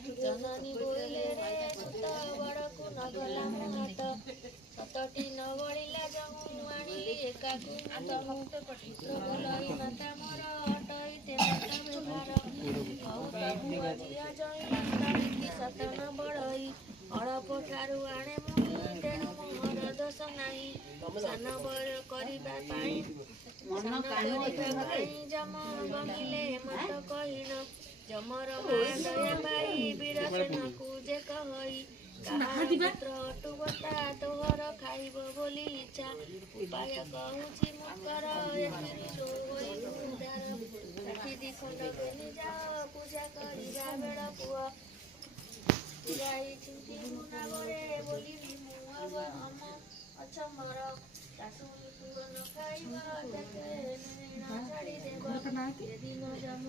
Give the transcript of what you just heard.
जननी बोले रे सुत बड़कू नगला हाथ सतटी न बळिला जमु आनिली एकाकू पुत्र बोलाई माता मोर हटई ते माता व्यवहार औ जिया जई तारिकी सत न बड़ई अळप ठारू आणे मुनि तेणु मोहर दोष नाही सान बर करिबा पाई जम गमिले मत कहिन जमर मा दया पाई वीरसेनकु जे कहई काहार पुत्र अटुबता तोहर खाइब बोली इच्छा उपाय कहूची मुकर एथिरु होई उदार षाठी दी खंड बेनी जाओ पूजा करिबा बेड़ पुआ पुराई चिंती मुना बरे बोली मुआब हम अछमर शाशुनी पूरन खाइब देखे छाड़ी देव दिन जम